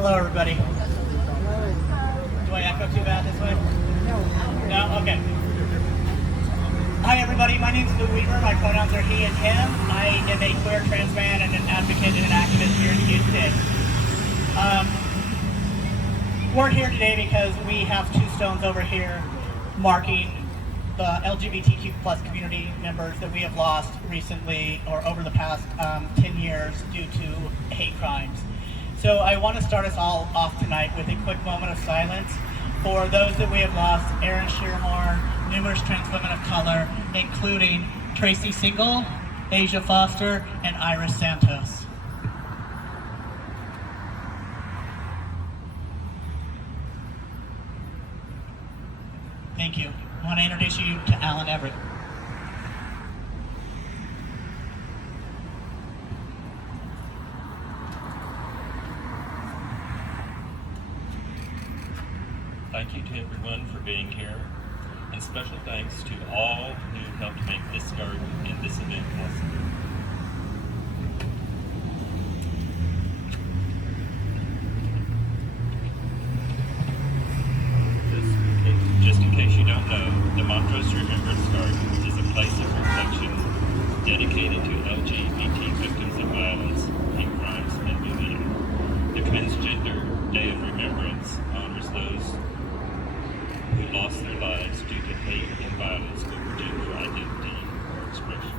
Hello, everybody. Do I echo too bad this way? No? Okay. Hi, everybody. My name is Lou Weaver. My pronouns are he and him. I am a queer trans man and an advocate and an activist here in Houston. We're here today because we have two stones over here marking the LGBTQ plus community members that we have lost recently or over the past 10 years due to hate crimes. So I want to start us all off tonight with a quick moment of silence for those that we have lost: Erin Shearhorn, numerous trans women of color, including Tracy Single, Asia Foster, and Iris Santos. Thank you. I want to introduce you to Alan Everett. Thank you to everyone for being here, and special thanks to all who helped make this garden and this event possible. Just in case you don't know, the Montrose Remembrance Garden is a place of reflection dedicated to LGBT victims of violence, hate crimes, and bullying. The Transgender Day of Remembrance honors those who lost their lives due to hate and violence over gender identity or expression.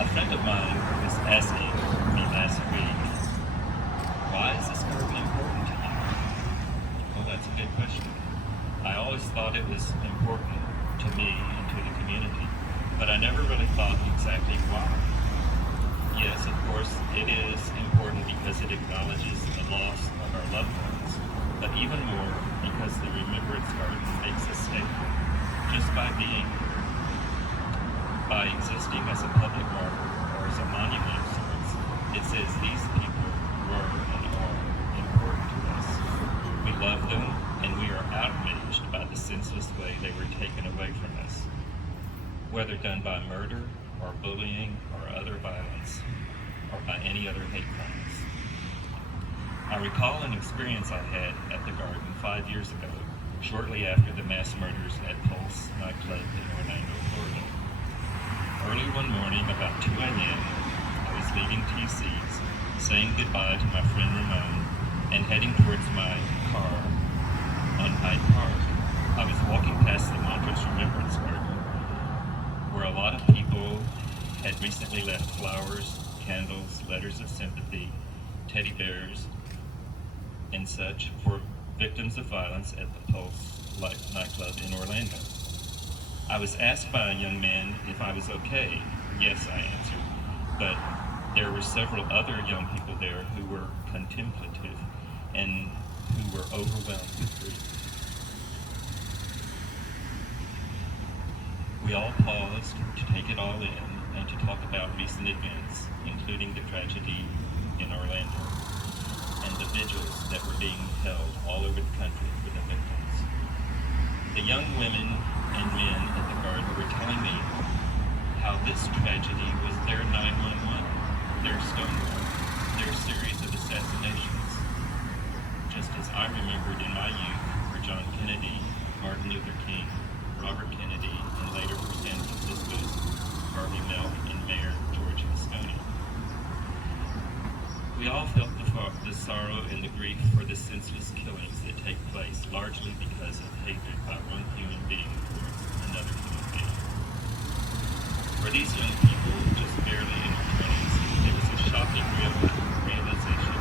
A friend of mine was asking me last week, why is this garden important to you? Well, that's a good question. I always thought it was important to me and to the community, but I never really thought exactly why. Yes, of course, it is important because it acknowledges the loss of our loved ones, but even more because the Remembrance Garden makes a statement just by being here, by existing as a public marker or as a monument of sorts. It says these people were and are important to us. We love them, and we are outraged by the senseless way they were taken away from us, whether done by murder or bullying or other violence, or by any other hate crimes. I recall an experience I had at the garden 5 years ago, shortly after the mass murders at Pulse nightclub in Orlando, Florida. Early one morning, about 2 a.m., I was leaving TC's, saying goodbye to my friend Ramon, and heading towards my car on Hyde Park. I was walking past the Montrose Remembrance Garden, where a lot of people had recently left flowers, candles, letters of sympathy, teddy bears, and such for victims of violence at the Pulse nightclub in Orlando. I was asked by a young man if I was okay. Yes, I answered, but there were several other young people there who were contemplative and who were overwhelmed with grief. We all paused to take it all in and to talk about recent events, including the tragedy in Orlando and the vigils that were being held all over the country for the victims. The young women and men at the garden were telling me how this tragedy was their 911, their Stonewall, their series of assassinations, just as I remembered in my youth for John Kennedy, Martin Luther King, Robert Kennedy, and later for San Francisco's Harvey Milk and Mayor George Moscone. We all felt the sorrow and the grief for the senseless killings that take place, largely because of hatred by one human being towards another human being. For these young people, just barely in their 20s, it was a shocking realization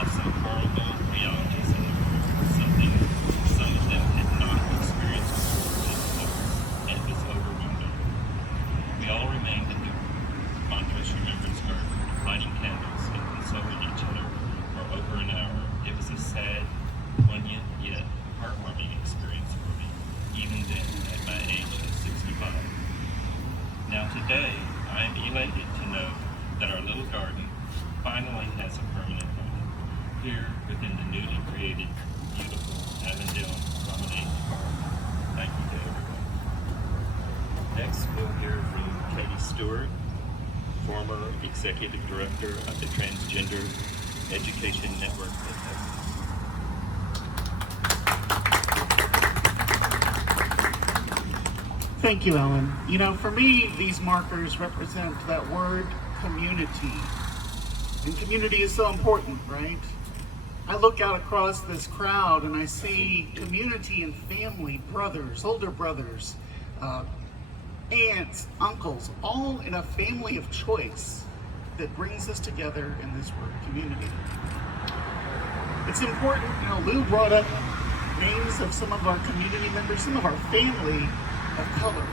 of some horrible realities in the world, something some of them had not experienced before, and it was overwhelming. We all remained in the Montrose Remembrance Garden, lighting candles and consoling each other for over an hour. It was a sad, poignant, yet heartwarming experience for me, even then at my age of 65. Now today, I am elated to know that our little garden finally has a permanent home here within the newly created, beautiful Avondale Promenade Park. Thank you to everyone. Next, we'll hear from Katy Stewart former Executive Director of the Transgender Education Network in Texas. Thank you, Ellen. You know, for me, these markers represent that word community. And community is so important, right? I look out across this crowd and I see community and family, brothers, older brothers, aunts, uncles, all in a family of choice that brings us together in this word community. It's important, you know, Lou brought up names of some of our community members, some of our family of color.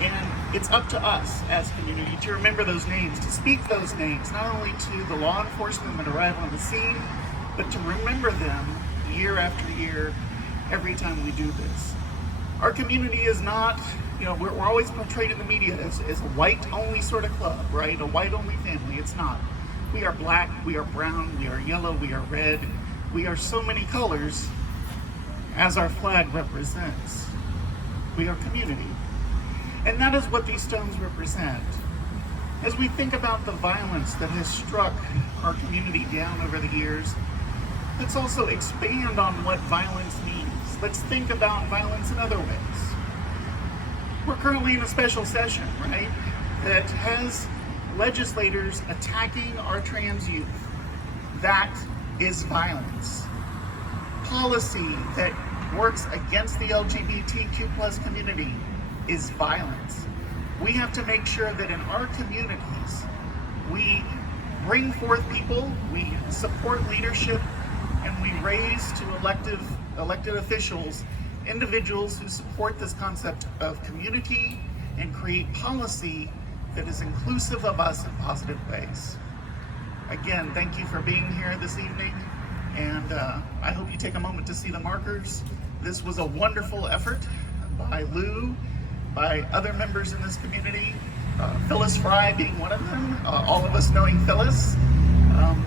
And it's up to us as community to remember those names, to speak those names, not only to the law enforcement that arrive on the scene, but to remember them year after year, every time we do this. Our community is not, you know, we're always portrayed in the media as a white-only sort of club, right? A white-only family. It's not. We are black, we are brown, we are yellow, we are red. We are so many colors as our flag represents. We are community. And that is what these stones represent. As we think about the violence that has struck our community down over the years, let's also expand on what violence means. Let's think about violence in other ways. We're currently in a special session, right, that has legislators attacking our trans youth. That is violence. Policy that works against the LGBTQ+ community is violence. We have to make sure that in our communities, we bring forth people, we support leadership, and we raise to elected officials, individuals who support this concept of community and create policy that is inclusive of us in positive ways. Again, thank you for being here this evening, and I hope you take a moment to see the markers. This was a wonderful effort by Lou, by other members in this community, Phyllis Fry being one of them, all of us knowing Phyllis.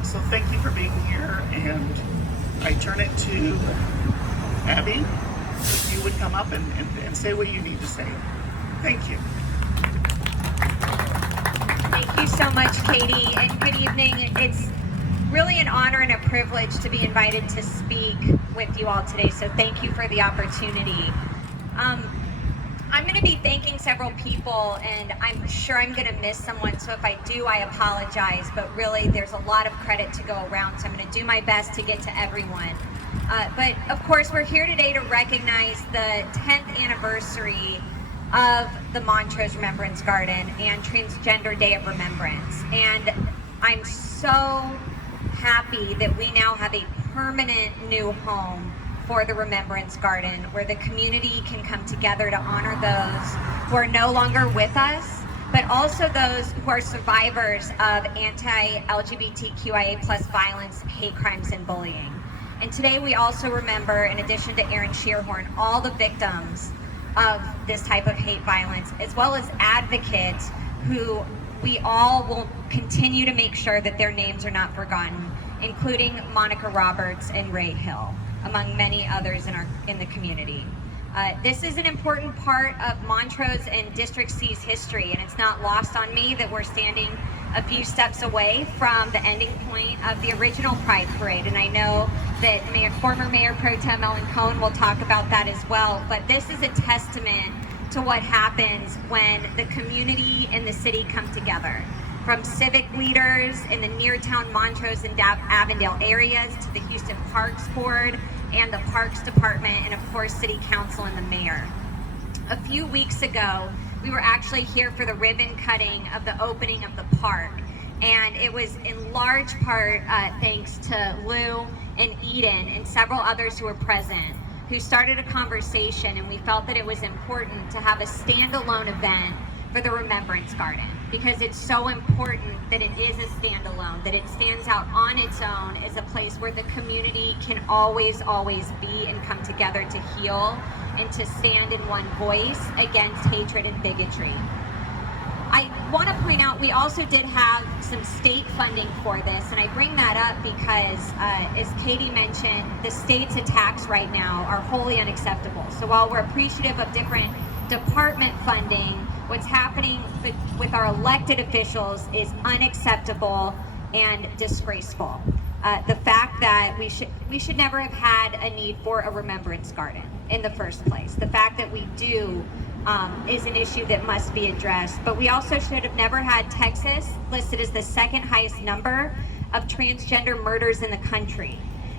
So thank you for being here, and I turn it to Abby, if you would come up and say what you need to say. Thank you. Thank you so much, Katie, and good evening. It's really an honor and a privilege to be invited to speak with you all today, so thank you for the opportunity. I'm going to be thanking several people, and I'm sure I'm going to miss someone, so if I do, I apologize, but really there's a lot of credit to go around, so I'm going to do my best to get to everyone. But of course, we're here today to recognize the 10th anniversary of the Montrose Remembrance Garden and Transgender Day of Remembrance. And I'm so happy that we now have a permanent new home for the Remembrance Garden, where the community can come together to honor those who are no longer with us, but also those who are survivors of anti-LGBTQIA+ violence, hate crimes, and bullying. And today we also remember, in addition to Aaron Shearhorn, all the victims of this type of hate violence, as well as advocates who we all will continue to make sure that their names are not forgotten, including Monica Roberts and Ray Hill, among many others in the community. This is an important part of Montrose and District C's history, and it's not lost on me that we're standing a few steps away from the ending point of the original Pride Parade, and I know that former Mayor Pro-Tem Cohen will talk about that as well, but this is a testament to what happens when the community and the city come together. From civic leaders in the near-town Montrose and Avondale areas to the Houston Parks Board and the Parks Department, and of course City Council and the Mayor. A few weeks ago, we were actually here for the ribbon cutting of the opening of the park, and it was in large part thanks to Lou and Eden and several others who were present, who started a conversation, and we felt that it was important to have a standalone event for the Remembrance Garden, because it's so important that it is a standalone, that it stands out on its own as a place where the community can always be and come together to heal and to stand in one voice against hatred and bigotry. I want to point out we also did have some state funding for this, and I bring that up because, as Katie mentioned, the state's attacks right now are wholly unacceptable. So while we're appreciative of different department funding, what's happening with our elected officials is unacceptable and disgraceful. The fact that we should never have had a need for a remembrance garden in the first place. The fact that we do is an issue that must be addressed. But we also should have never had Texas listed as the second highest number of transgender murders in the country.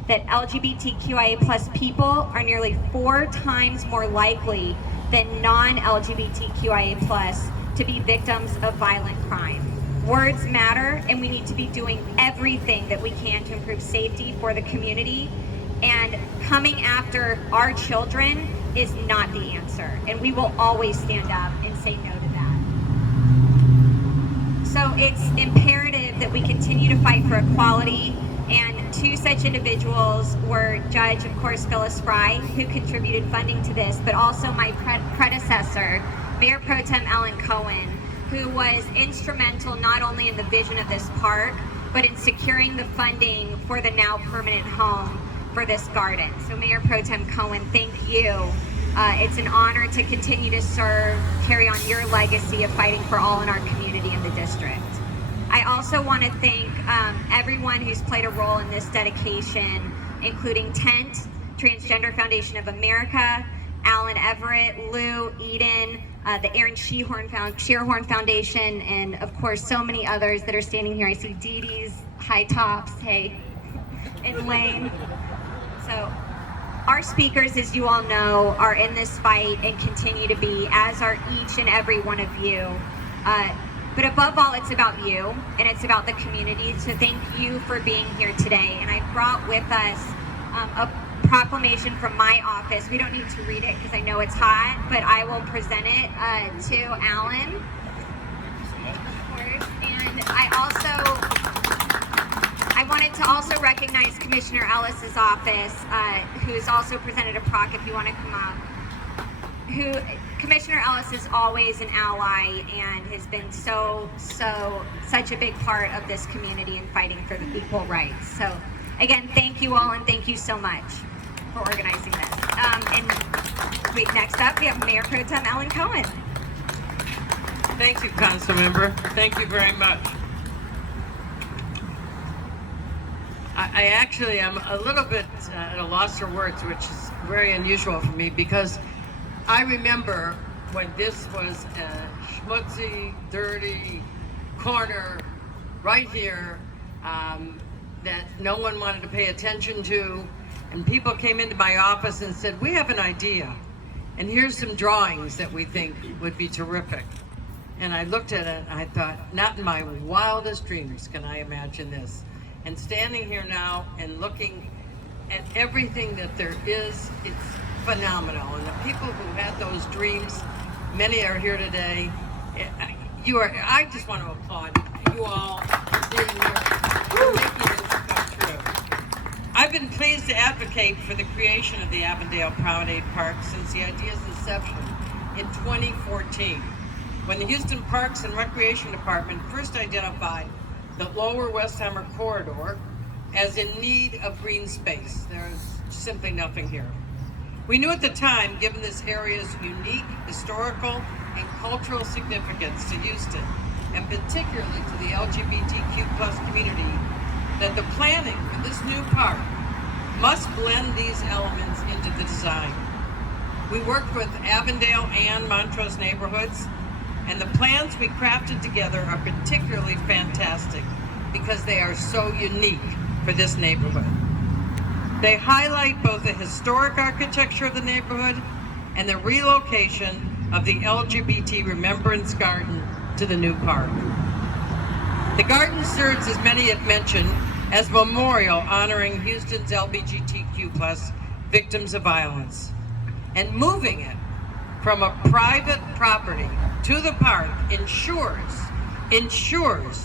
That LGBTQIA+ people are nearly 4 times more likely than non-LGBTQIA+ to be victims of violent crime. Words matter, and we need to be doing everything that we can to improve safety for the community. And coming after our children is not the answer. And we will always stand up and say no to that. So it's imperative that we continue to fight for equality. And 2 such individuals were Judge, of course, Phyllis Fry, who contributed funding to this, but also my predecessor, Mayor Pro-Tem Alan Cohen, who was instrumental not only in the vision of this park, but in securing the funding for the now permanent home for this garden. So Mayor Pro-Tem Cohen, thank you. It's an honor to continue to serve, carry on your legacy of fighting for all in our community in the district. I also want to thank everyone who's played a role in this dedication, including TENT, Transgender Foundation of America, Alan Everett, Lou, Eden, the Aaron Shearhorn Foundation, and of course so many others that are standing here. I see Dee Dee's, High Tops, hey, and Lane. So our speakers, as you all know, are in this fight and continue to be, as are each and every one of you. But above all, it's about you, and it's about the community. So thank you for being here today. And I brought with us a proclamation from my office. We don't need to read it because I know it's hot, but I will present it to Alan. Of course. And I wanted to also recognize Commissioner Ellis's office, who's also presented a proc if you want to come up. Commissioner Ellis is always an ally and has been such a big part of this community in fighting for the equal rights. So again, thank you all, and thank you so much for organizing this. Next up, we have Mayor Pro Tem Alan Cohen. Thank you, Council Member. Thank you very much. I actually am a little bit at a loss for words, which is very unusual for me, because I remember when this was a schmutzy, dirty corner right here that no one wanted to pay attention to, and people came into my office and said, we have an idea, and here's some drawings that we think would be terrific. And I looked at it and I thought, not in my wildest dreams can I imagine this. And standing here now and looking at everything that there is, it's phenomenal. And the people who had those dreams, many are here today. I just want to applaud you all for being here, for making this come true. I've been pleased to advocate for the creation of the Avondale Promenade Park since the idea's inception in 2014, when the Houston Parks and Recreation Department first identified the lower Westheimer corridor as in need of green space. There's simply nothing here. We knew at the time, given this area's unique historical and cultural significance to Houston, and particularly to the LGBTQ+ community, that the planning for this new park must blend these elements into the design. We worked with Avondale and Montrose neighborhoods, and the plans we crafted together are particularly fantastic because they are so unique for this neighborhood. They highlight both the historic architecture of the neighborhood and the relocation of the LGBT Remembrance Garden to the new park. The garden serves, as many have mentioned, as a memorial honoring Houston's LGBTQ+ victims of violence. And moving it from a private property to the park ensures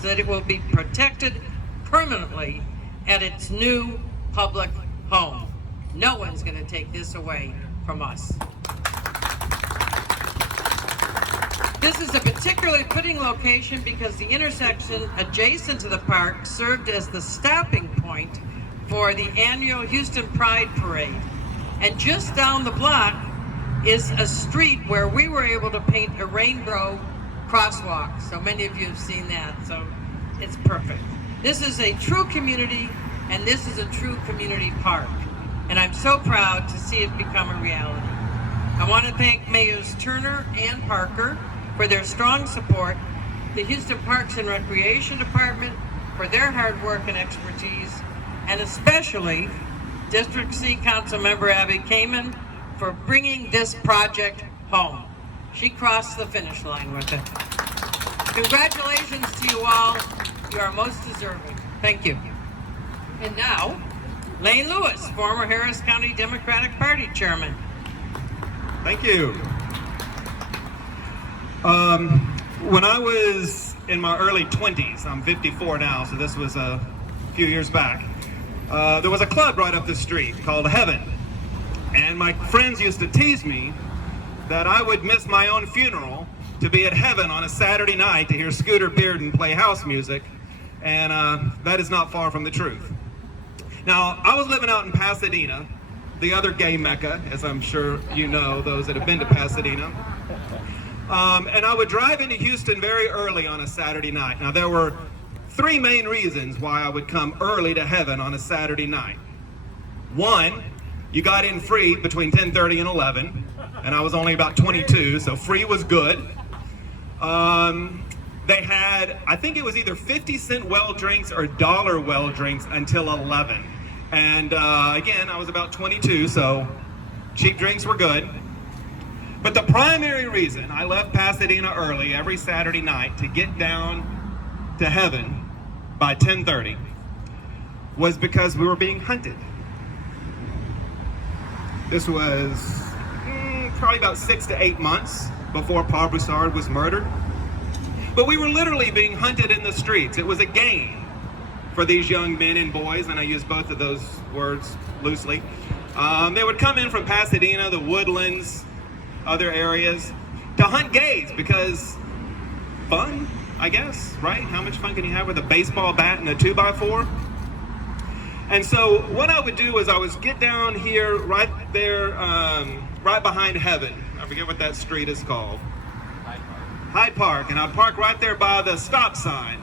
that it will be protected permanently at its new public home. No one's going to take this away from us. This is a particularly fitting location because the intersection adjacent to the park served as the stopping point for the annual Houston Pride Parade. And just down the block is a street where we were able to paint a rainbow crosswalk. So many of you have seen that, so it's perfect. This is a true community, and this is a true community park. And I'm so proud to see it become a reality. I want to thank Mayors Turner and Parker for their strong support, the Houston Parks and Recreation Department for their hard work and expertise, and especially District C Council Member Abby KAMIN for bringing this project home. She crossed the finish line with it. Congratulations to you all. You are most deserving. Thank you. And now, Lane Lewis, former Harris County Democratic Party Chairman. Thank you. When I was in my early 20s, I'm 54 now, so this was a few years back, there was a club right up the street called Heaven. And my friends used to tease me that I would miss my own funeral to be at Heaven on a Saturday night to hear Scooter Bearden play house music, and that is not far from the truth. Now, I was living out in Pasadena, the other gay mecca, as I'm sure you know, those that have been to Pasadena. And I would drive into Houston very early on a Saturday night. Now, there were three main reasons why I would come early to Heaven on a Saturday night. One, you got in free between 10:30 and 11, and I was only about 22, so free was good. They had, I think it was either 50-cent well drinks or dollar well drinks until 11. And again, I was about 22, so cheap drinks were good. But the primary reason I left Pasadena early every Saturday night to get down to Heaven by 10:30 was because we were being hunted. This was probably about 6 to 8 months before Paul Broussard was murdered. But we were literally being hunted in the streets. It was a game for these young men and boys, and I use both of those words loosely. They would come in from Pasadena, the Woodlands, other areas, to hunt gays because fun, I guess, right? How much fun can you have with a baseball bat and a 2x4? And so what I would do is I would get down here right there, right behind Heaven. I forget what that street is called. Hyde Park. And I'd park right there by the stop sign.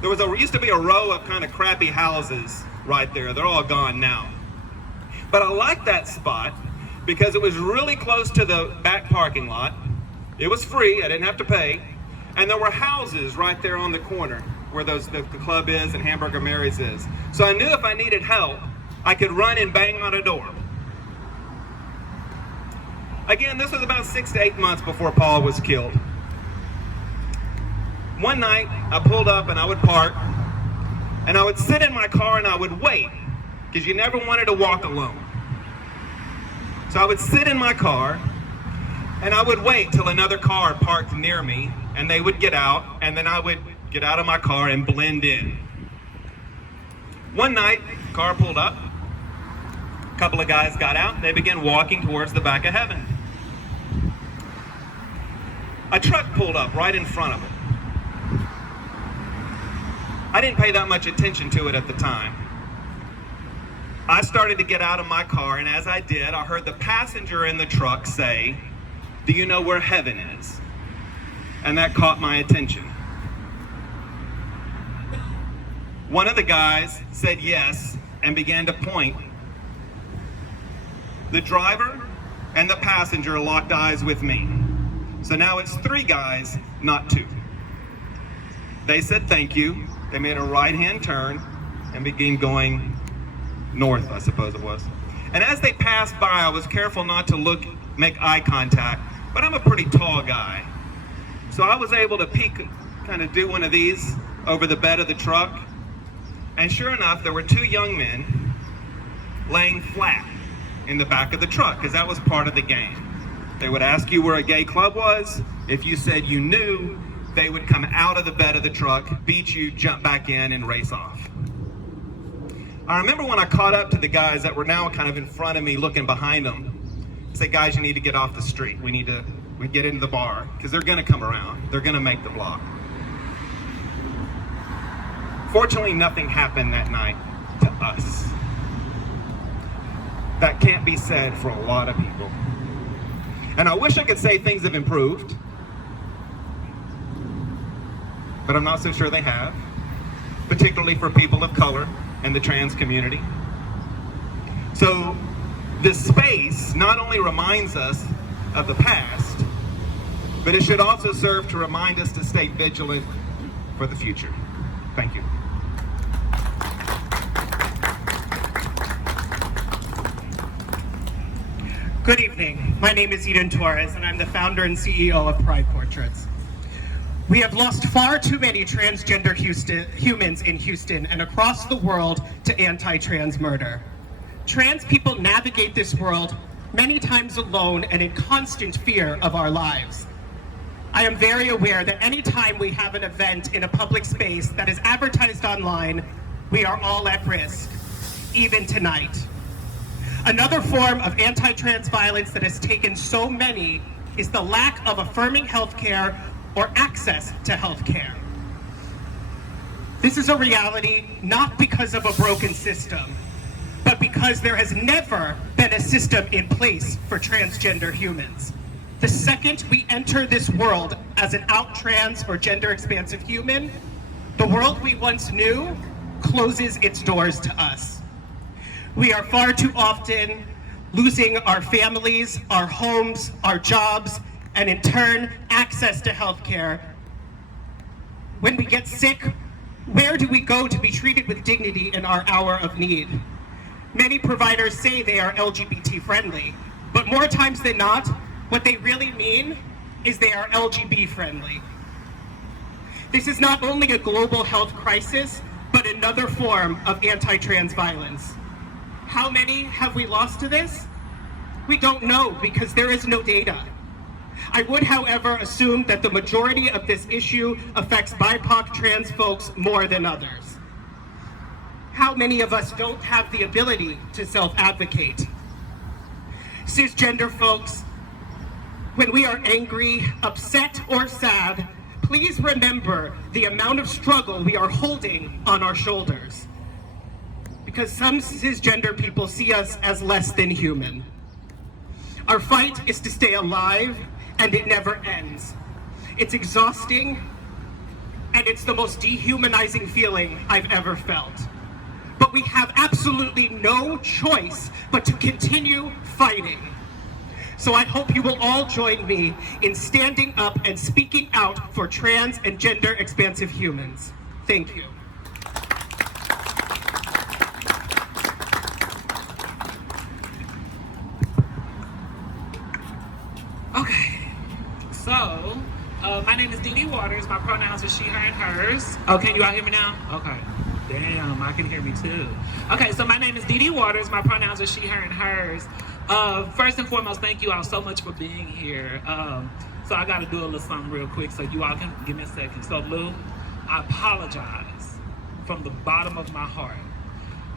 There used to be a row of kind of crappy houses right there. They're all gone now. But I liked that spot because it was really close to the back parking lot. It was free, I didn't have to pay. And there were houses right there on the corner where the club is and Hamburger Mary's is. So I knew if I needed help, I could run and bang on a door. Again, this was about 6 to 8 months before Paul was killed. One night, I pulled up and I would park, and I would sit in my car and I would wait, because you never wanted to walk alone. So I would sit in my car, and I would wait till another car parked near me, and they would get out, and then I would get out of my car and blend in. One night, the car pulled up, a couple of guys got out, and they began walking towards the back of Heaven. A truck pulled up right in front of it. I didn't pay that much attention to it at the time. I started to get out of my car, and as I did, I heard the passenger in the truck say, "Do you know where Heaven is?" And that caught my attention. One of the guys said yes and began to point. The driver and the passenger locked eyes with me. So now it's 3 guys, not 2. They said thank you. They made a right-hand turn and began going north, I suppose it was. And as they passed by, I was careful not to make eye contact, but I'm a pretty tall guy. So I was able to peek, kind of do one of these over the bed of the truck. And sure enough, there were 2 young men laying flat in the back of the truck, because that was part of the game. They would ask you where a gay club was. If you said you knew, they would come out of the bed of the truck, beat you, jump back in, and race off. I remember when I caught up to the guys that were now kind of in front of me looking behind them, I said, "Guys, you need to get off the street. We get into the bar, because they're gonna come around. They're gonna make the block." Fortunately, nothing happened that night to us. That can't be said for a lot of people. And I wish I could say things have improved, but I'm not so sure they have, particularly for people of color and the trans community. So this space not only reminds us of the past, but it should also serve to remind us to stay vigilant for the future. Thank you. Good evening. My name is Eden Torres, and I'm the founder and CEO of Pride Portraits. We have lost far too many transgender humans in Houston and across the world to anti-trans murder. Trans people navigate this world many times alone and in constant fear of our lives. I am very aware that any time we have an event in a public space that is advertised online, we are all at risk, even tonight. Another form of anti-trans violence that has taken so many is the lack of affirming healthcare or access to healthcare. This is a reality not because of a broken system, but because there has never been a system in place for transgender humans. The second we enter this world as an out trans or gender expansive human, the world we once knew closes its doors to us. We are far too often losing our families, our homes, our jobs, and in turn, access to healthcare. When we get sick, where do we go to be treated with dignity in our hour of need? Many providers say they are LGBT friendly, but more times than not, what they really mean is they are LGB friendly. This is not only a global health crisis, but another form of anti-trans violence. How many have we lost to this? We don't know because there is no data. I would, however, assume that the majority of this issue affects BIPOC trans folks more than others. How many of us don't have the ability to self-advocate? Cisgender folks, when we are angry, upset, or sad, please remember the amount of struggle we are holding on our shoulders. Because some cisgender people see us as less than human. Our fight is to stay alive, and it never ends. It's exhausting, and it's the most dehumanizing feeling I've ever felt. But we have absolutely no choice but to continue fighting. So I hope you will all join me in standing up and speaking out for trans and gender expansive humans. Thank you. Okay, so my name is Dee Dee Waters. My pronouns are she, her, and hers. Oh, can you all hear me now? Okay. Damn, I can hear me too. Okay, so my name is Dee Dee Waters. My pronouns are she, her, and hers. First and foremost, thank you all so much for being here. So I gotta do a little something real quick so you all can give me a second. So Lou, I apologize from the bottom of my heart.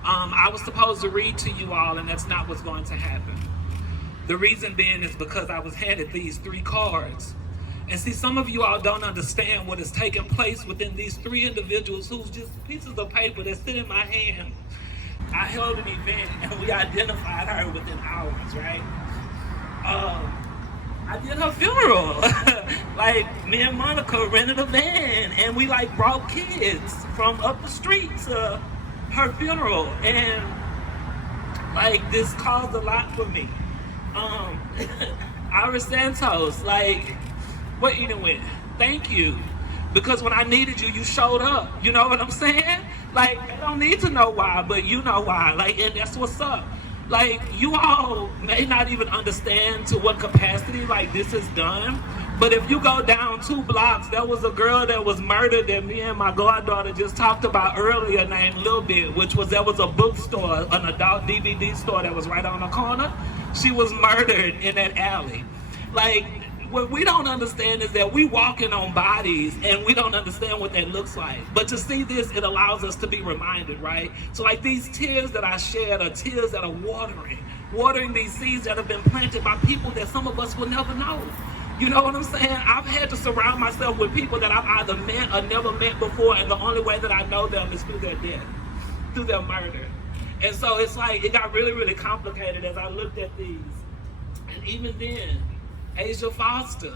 I was supposed to read to you all, and that's not what's going to happen. The reason being is because I was handed these 3 cards. And see, some of you all don't understand what is taking place within these 3 individuals who's just pieces of paper that sit in my hand. I held an event and we identified her within hours, right? I did her funeral. Like, me and Monica rented a van and we like brought kids from up the street to her funeral. And like, this caused a lot for me. Iris Santos, like, what you doing? Thank you. Because when I needed you, you showed up. You know what I'm saying? Like, I don't need to know why, but you know why. Like, and that's what's up. Like, you all may not even understand to what capacity, like, this is done. But if you go down 2 blocks, there was a girl that was murdered that me and my goddaughter just talked about earlier named Lil Bit, which was, there was a bookstore, an adult DVD store that was right on the corner. She was murdered in that alley. Like, what we don't understand is that we walking on bodies and we don't understand what that looks like. But to see this, it allows us to be reminded, right? So like, these tears that I shed are tears that are watering these seeds that have been planted by people that some of us will never know. You know what I'm saying? I've had to surround myself with people that I've either met or never met before, and the only way that I know them is through their death, through their murder. And so it's like, it got really, really complicated as I looked at these. And even then, Asia Foster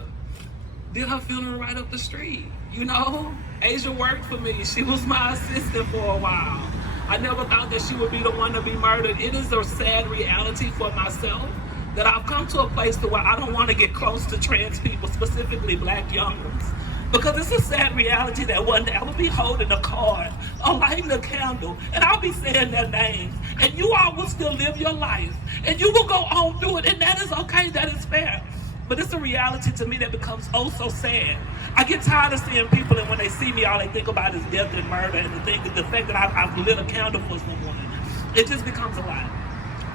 did her funeral right up the street. You know, Asia worked for me. She was my assistant for a while. I never thought that she would be the one to be murdered. It is a sad reality for myself that I've come to a place to where I don't want to get close to trans people, specifically black young ones. Because it's a sad reality that one day I will be holding a card or lighting a candle and I'll be saying their names and you all will still live your life and you will go on through it, and that is okay, that is fair. But it's a reality to me that becomes oh so sad. I get tired of seeing people and when they see me all they think about is death and murder and the fact that I've lit a candle for someone. It just becomes a lot.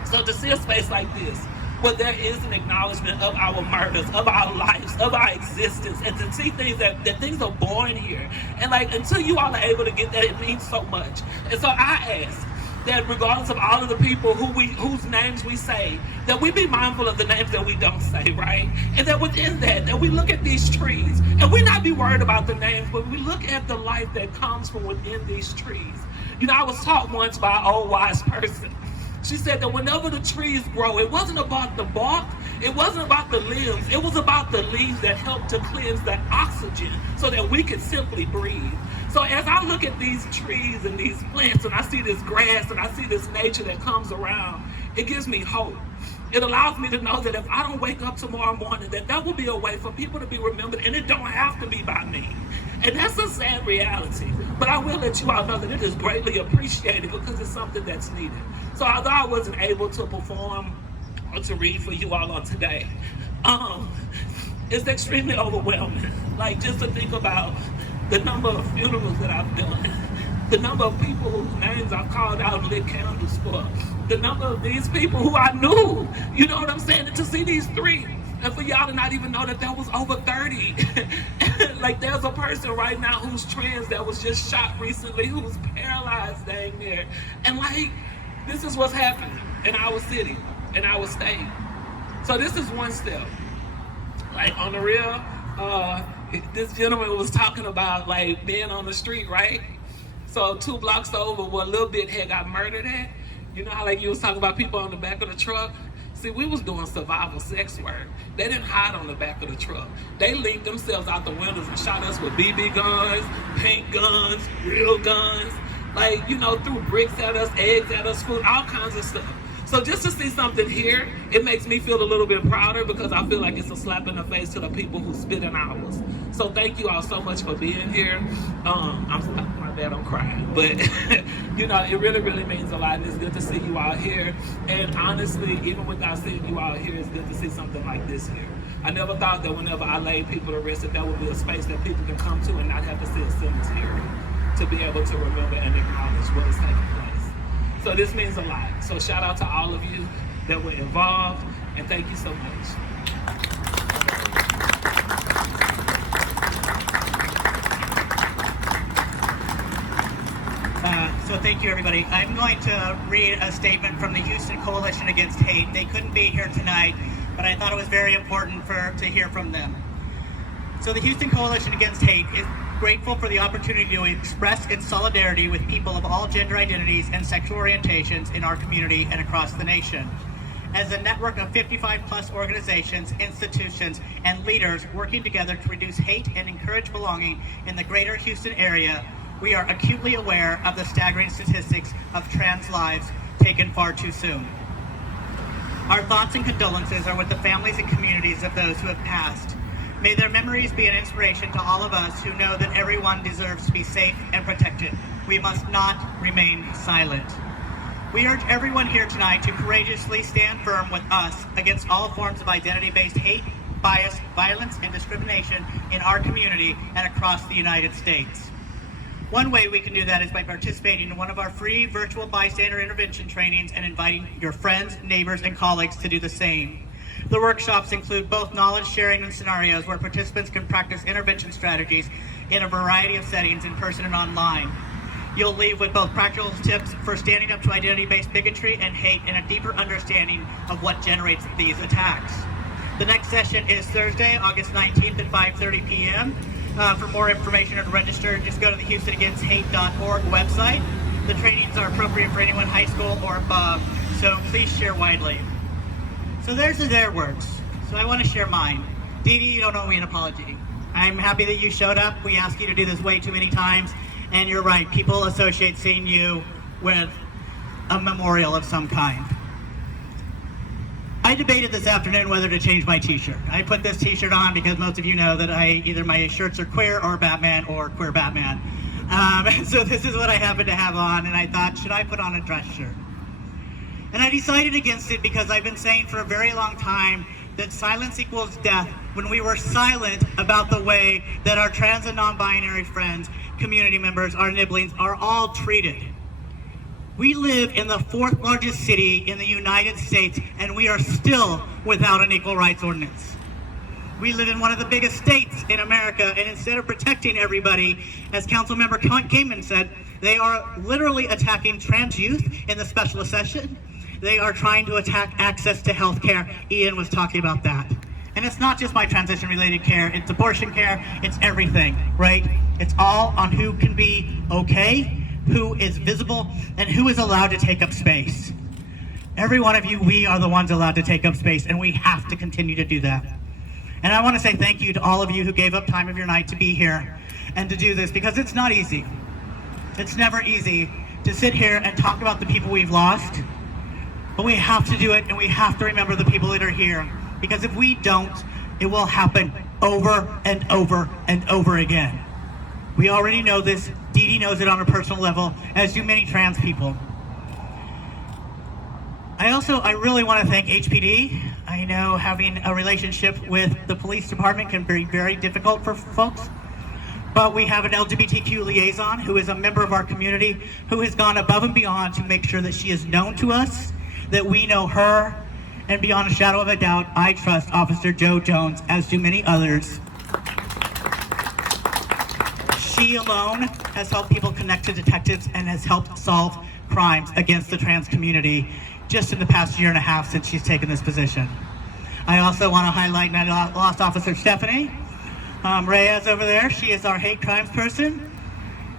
So to see a space like this, where there is an acknowledgement of our murders, of our lives, of our existence, and to see things that things are born here. And like, until you all are able to get that, it means so much. And so I ask that regardless of all of the people whose names we say, that we be mindful of the names that we don't say, right? And that within that we look at these trees, and we not be worried about the names, but we look at the life that comes from within these trees. You know, I was taught once by an old wise person. She said that whenever the trees grow, it wasn't about the bark, it wasn't about the limbs, it was about the leaves that helped to cleanse the oxygen so that we could simply breathe. So as I look at these trees and these plants and I see this grass and I see this nature that comes around, it gives me hope. It allows me to know that if I don't wake up tomorrow morning, that will be a way for people to be remembered, and it don't have to be by me. And that's a sad reality. But I will let you all know that it is greatly appreciated because it's something that's needed. So although I wasn't able to perform or to read for you all on today, it's extremely overwhelming. Like, just to think about the number of funerals that I've done, the number of people whose names I've called out and lit candles for, the number of these people who I knew, you know what I'm saying? And to see these three, and for y'all to not even know that there was over 30. Like, there's a person right now who's trans that was just shot recently, who's paralyzed dang near. And like, this is what's happening in our city, in our state. So this is one step. Like, on the real, this gentleman was talking about like being on the street, right? So 2 blocks over where Lil Bit had got murdered at, you know how like you was talking about people on the back of the truck? See, we was doing survival sex work. They didn't hide on the back of the truck. They leaned themselves out the windows and shot us with BB guns, paint guns, real guns. Like, you know, threw bricks at us, eggs at us, food, all kinds of stuff. So just to see something here, it makes me feel a little bit prouder because I feel like it's a slap in the face to the people who spit in ours. So thank you all so much for being here. My bad, I'm crying. But, you know, it really, really means a lot. And it's good to see you all here. And honestly, even without seeing you all here, it's good to see something like this here. I never thought that whenever I laid people to rest, that would be a space that people can come to and not have to see a cemetery to be able to remember and acknowledge what is taking place. So this means a lot. So shout out to all of you that were involved, and thank you so much. So thank you, everybody. I'm going to read a statement from the Houston Coalition Against Hate. They couldn't be here tonight, but I thought it was very important to hear from them. So the Houston Coalition Against Hate is grateful for the opportunity to express its solidarity with people of all gender identities and sexual orientations in our community and across the nation. As a network of 55+ organizations, institutions, and leaders working together to reduce hate and encourage belonging in the greater Houston area, we are acutely aware of the staggering statistics of trans lives taken far too soon. Our thoughts and condolences are with the families and communities of those who have passed. May their memories be an inspiration to all of us who know that everyone deserves to be safe and protected. We must not remain silent. We urge everyone here tonight to courageously stand firm with us against all forms of identity-based hate, bias, violence, and discrimination in our community and across the United States. One way we can do that is by participating in one of our free virtual bystander intervention trainings and inviting your friends, neighbors, and colleagues to do the same. The workshops include both knowledge sharing and scenarios where participants can practice intervention strategies in a variety of settings in person and online. You'll leave with both practical tips for standing up to identity-based bigotry and hate and a deeper understanding of what generates these attacks. The next session is Thursday, August 19th at 5:30 p.m. For more information or to register, just go to the HoustonAgainstHate.org website. The trainings are appropriate for anyone high school or above, so please share widely. So their words. So I want to share mine. Dee Dee, you don't owe me an apology. I'm happy that you showed up. We asked you to do this way too many times, and you're right. People associate seeing you with a memorial of some kind. I debated this afternoon whether to change my t-shirt. I put this t-shirt on because most of you know that either my shirts are queer or Batman or queer Batman. So this is what I happen to have on, and I thought, should I put on a dress shirt? And I decided against it because I've been saying for a very long time that silence equals death when we were silent about the way that our trans and non-binary friends, community members, our nibblings are all treated. We live in the 4th largest city in the United States, and we are still without an equal rights ordinance. We live in one of the biggest states in America, and instead of protecting everybody, as Councilmember KAMIN said, they are literally attacking trans youth in the special session. They are trying to attack access to health care. Ian was talking about that. And it's not just my transition-related care, it's abortion care, it's everything, right? It's all on who can be okay, who is visible, and who is allowed to take up space. Every one of you, we are the ones allowed to take up space, and we have to continue to do that. And I want to say thank you to all of you who gave up time of your night to be here and to do this, because it's not easy. It's never easy to sit here and talk about the people we've lost, but we have to do it, and we have to remember the people that are here, because if we don't, it will happen over and over and over again. We already know this. Dee Dee knows it on a personal level, as do many trans people. I really want to thank HPD. I know having a relationship with the police department can be very difficult for folks, but we have an LGBTQ liaison who is a member of our community who has gone above and beyond to make sure that she is known to us, that we know her, and beyond a shadow of a doubt, I trust Officer Joe Jones, as do many others. She alone has helped people connect to detectives and has helped solve crimes against the trans community just in the past year and a half since she's taken this position. I also want to highlight my lost officer Stephanie Reyes over there. She is our hate crimes person.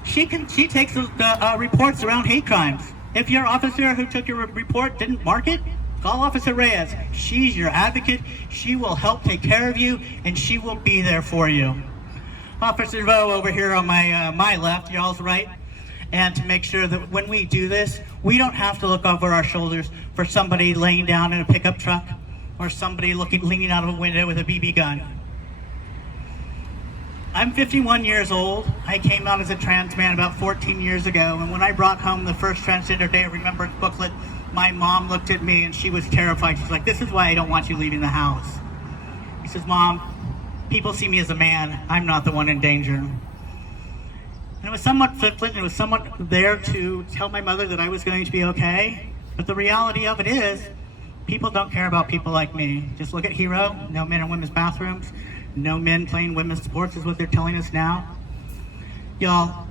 She takes the reports around hate crimes. If your officer who took your report didn't mark it, call Officer Reyes. She's your advocate. She will help take care of you, and she will be there for you. Officer Vo over here on my left, y'all's right, and to make sure that when we do this, we don't have to look over our shoulders for somebody laying down in a pickup truck or somebody leaning out of a window with a BB gun. I'm 51 years old. I came out as a trans man about 14 years ago, and when I brought home the first Transgender Day of Remembrance booklet, my mom looked at me and she was terrified. She's like, "This is why I don't want you leaving the house." He says, "Mom, people see me as a man. I'm not the one in danger." And it was somewhat flippant. It was somewhat there to tell my mother that I was going to be okay. But the reality of it is, people don't care about people like me. Just look at Hero. No men in women's bathrooms. No men playing women's sports is what they're telling us now. Y'all,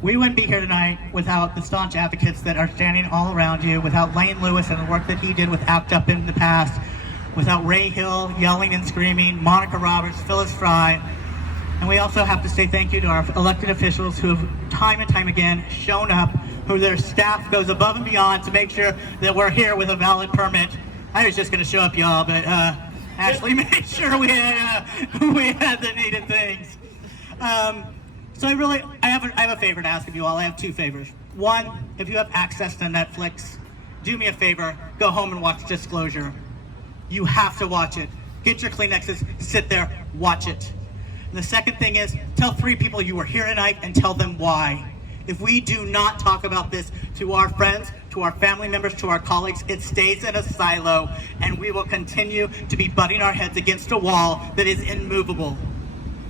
we wouldn't be here tonight without the staunch advocates that are standing all around you, without Lane Lewis and the work that he did with ACT UP in the past, without Ray Hill yelling and screaming, Monica Roberts, Phyllis Fry. And we also have to say thank you to our elected officials who have time and time again shown up, who their staff goes above and beyond to make sure that we're here with a valid permit. I was just going to show up, y'all, but Ashley made sure we had the needed things. So I have a favor to ask of you all. I have two favors. One, if you have access to Netflix, do me a favor, go home and watch Disclosure. You have to watch it. Get your Kleenexes, sit there, watch it. And the second thing is, tell 3 people you were here tonight and tell them why. If we do not talk about this to our friends, to our family members, to our colleagues, it stays in a silo, and we will continue to be butting our heads against a wall that is immovable.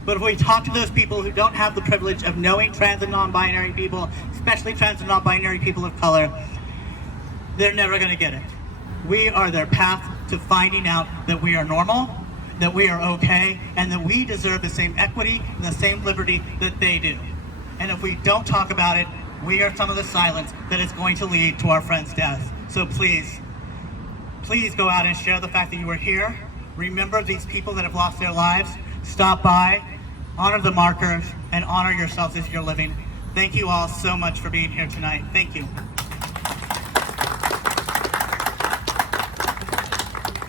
But if we talk to those people who don't have the privilege of knowing trans and non-binary people, especially trans and non-binary people of color, they're never going to get it. We are their path to finding out that we are normal, that we are okay, and that we deserve the same equity and the same liberty that they do. And if we don't talk about it, we are some of the silence that is going to lead to our friends' death. So please, please go out and share the fact that you are here. Remember these people that have lost their lives. Stop by, honor the markers, and honor yourselves as you're living. Thank you all so much for being here tonight. Thank you.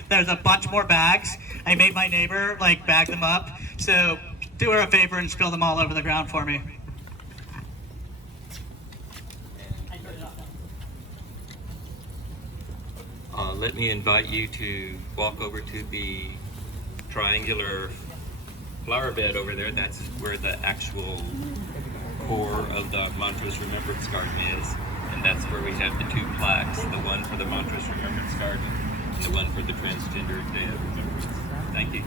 There's a bunch more bags. I made my neighbor like bag them up. So do her a favor and spill them all over the ground for me. Let me invite you to walk over to the triangular flower bed over there. That's where the actual core of the Montrose Remembrance Garden is. And that's where we have the two plaques, the one for the Montrose Remembrance Garden and the one for the Transgender Day of Remembrance. Thank you.